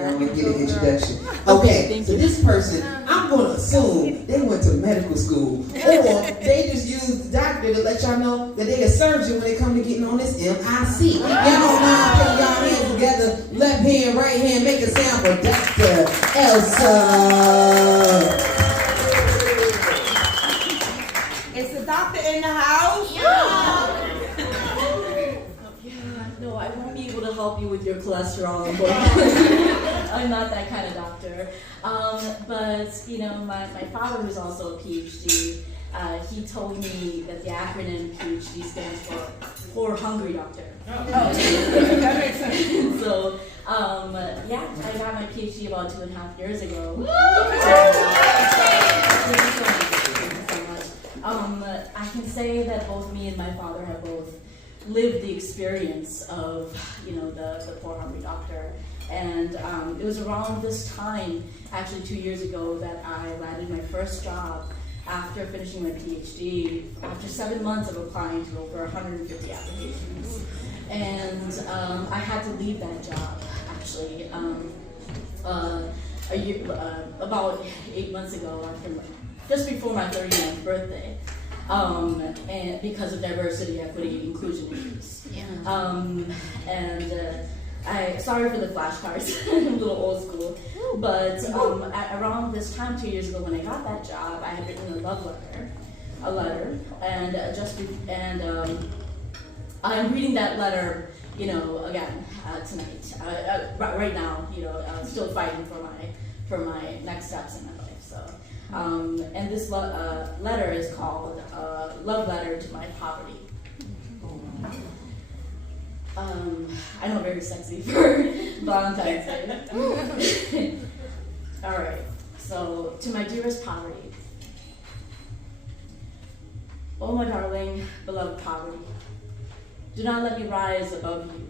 I'm going to get an introduction. Okay, so this person, I'm going to assume they went to medical school, or they just used the doctor to let y'all know that they a surgeon when they come to getting on this MIC. Y'all don't mind putting y'all hands together, left hand, right hand, make a sound for Dr. Elsa. Is the doctor in the house? No, I won't be able to help you with your cholesterol. I'm not that kind of doctor. But, you know, my father, who's also a PhD, he told me that the acronym PhD stands for Poor Hungry Doctor. That makes sense. So, yeah, I got my PhD about 2.5 years ago. Thank you so much. I can say that both me and my father have both lived the experience of, you know, the poor hungry doctor. And it was around this time, actually 2 years ago, that I landed my first job after finishing my PhD, after 7 months of applying to over 150 applications. And I had to leave that job, actually, about 8 months ago, just before my 39th birthday. And because of diversity, equity, inclusion issues. Sorry for the flashcards, I'm a little old school, but around this time, 2 years ago when I got that job, I had written a love letter, and I'm reading that letter, you know, again, tonight, right now, you know, still fighting for my next steps in my life, so. And this letter is called Love Letter to My Poverty. I know, very sexy for Valentine's Day. All right, so to my dearest poverty. Oh, my darling, beloved poverty, do not let me rise above you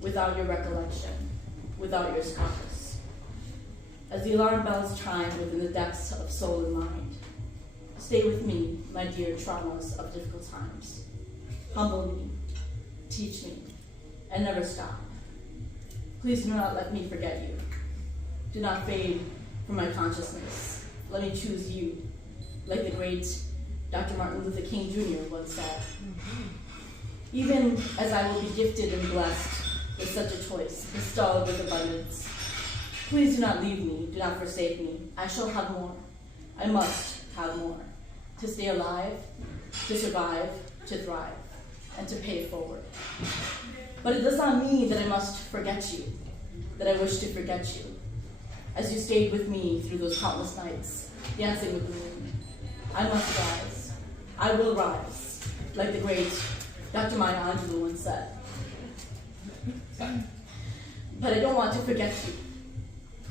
without your recollection, without your scars. As the alarm bells chime within the depths of soul and mind, stay with me, my dear traumas of difficult times. Humble me, teach me, and never stop. Please do not let me forget you. Do not fade from my consciousness. Let me choose you, like the great Dr. Martin Luther King Jr. once said. Even as I will be gifted and blessed with such a choice, bestowed with abundance, please do not leave me, do not forsake me. I shall have more. I must have more. To stay alive, to survive, to thrive, and to pay it forward. But it does not mean that I must forget you, that I wish to forget you. As you stayed with me through those countless nights, dancing with the moon, I must rise. I will rise, like the great Dr. Maya Angelou once said. But I don't want to forget you.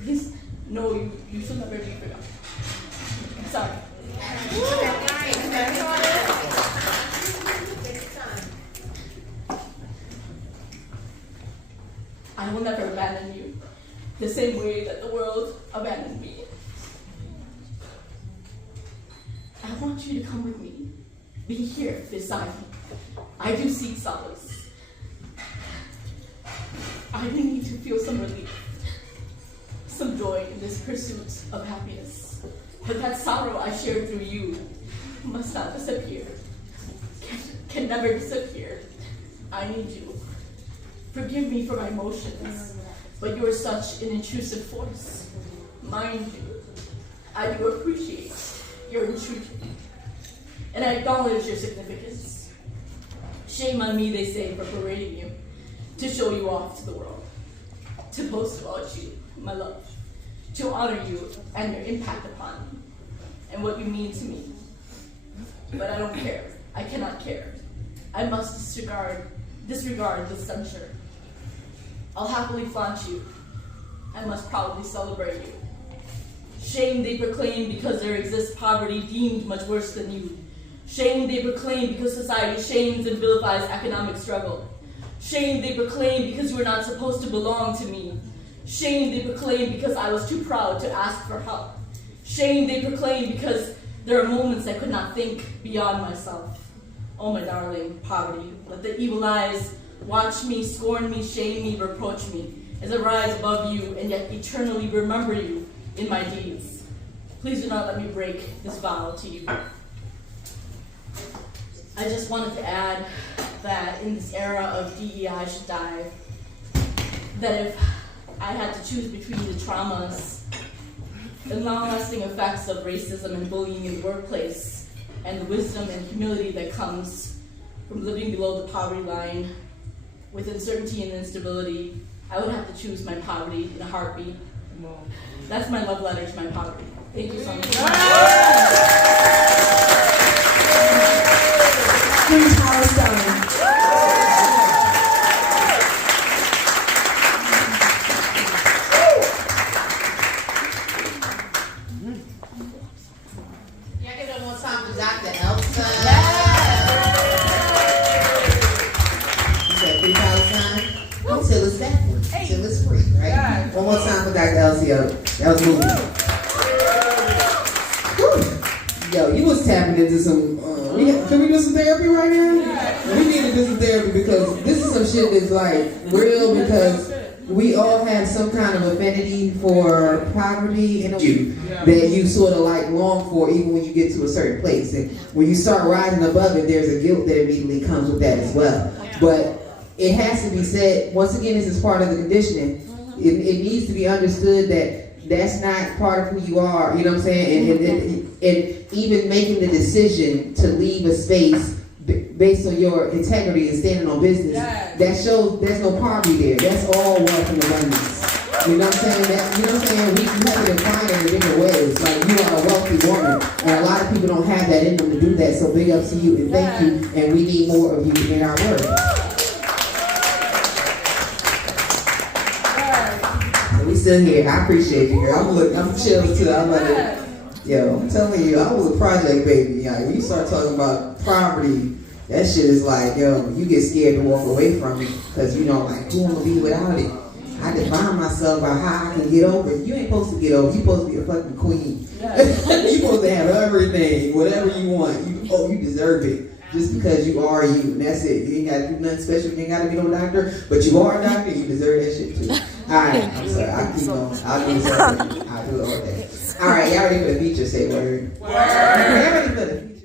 Please, no, you should never be forgotten. Sorry. I will never abandon you the same way that the world abandoned me. I want you to come with me. Be here beside me. I do seek solace. I do need to feel some relief, some joy in this pursuit of happiness. But that sorrow I share through you must not disappear, can never disappear. I need you. Forgive me for my emotions, but you are such an intrusive force. Mind you, I do appreciate your intrusion, and I acknowledge your significance. Shame on me, they say, for parading you, to show you off to the world, to boast about you, my love, to honor you and your impact upon me, and what you mean to me. But I don't care. I cannot care. I must disregard the censure. I'll happily flaunt you. I must proudly celebrate you. Shame, they proclaim, because there exists poverty deemed much worse than you. Shame, they proclaim, because society shames and vilifies economic struggle. Shame, they proclaim, because you are not supposed to belong to me. Shame, they proclaim, because I was too proud to ask for help. Shame, they proclaim, because there are moments I could not think beyond myself. Oh, my darling, poverty, let the evil eyes watch me, scorn me, shame me, reproach me, as I rise above you and yet eternally remember you in my deeds. Please do not let me break this vow to you. I just wanted to add that in this era of DEI should die, that if I had to choose between the traumas, the long-lasting effects of racism and bullying in the workplace, and the wisdom and humility that comes from living below the poverty line with uncertainty and instability, I would have to choose my poverty in a heartbeat. That's my love letter to my poverty. Thank you so much. Free Palestine. Yeah, give it one more time for Dr. Elsa. You said free Palestine? Until it's that one. Until it's free, right? Yeah. One more time for Dr. Elsa. That was moving. Yo, you was tapping into some. Can we do some therapy right now? We need to do some therapy because this is some shit that's like real because we all have some kind of affinity for poverty in you that you sort of like long for even when you get to a certain place. And when you start rising above it, there's a guilt that immediately comes with that as well. But it has to be said, once again, this is part of the conditioning. It needs to be understood that that's not part of who you are, you know what I'm saying? And even making the decision to leave a space based on your integrity and standing on business, that shows there's no poverty there. That's all wealth and abundance. You know what I'm saying? You know what I'm saying? We have to define it in different ways. Like, you are a wealthy woman, and a lot of people don't have that in them to do that, so big up to you, and thank you, and we need more of you in our world. We still here. I appreciate you, girl. I'm chill too. I love it. Yo, I'm telling you, I was a project baby. Like, when you start talking about poverty, that shit is like, yo, you get scared to walk away from it because you know, like, who am I gonna be without it? I define myself by how I can get over it. You ain't supposed to get over it. You supposed to be a fucking queen. You supposed to have everything, whatever you want. You deserve it. Just because you are you, and that's it. You ain't got to do nothing special. You ain't got to be no doctor, but you are a doctor. You deserve that shit too. All right, I'm sorry. I'll keep going. I'll do this all day. I'll do it all day. All right, y'all ready for the feature? Say word. Word. Y'all ready for the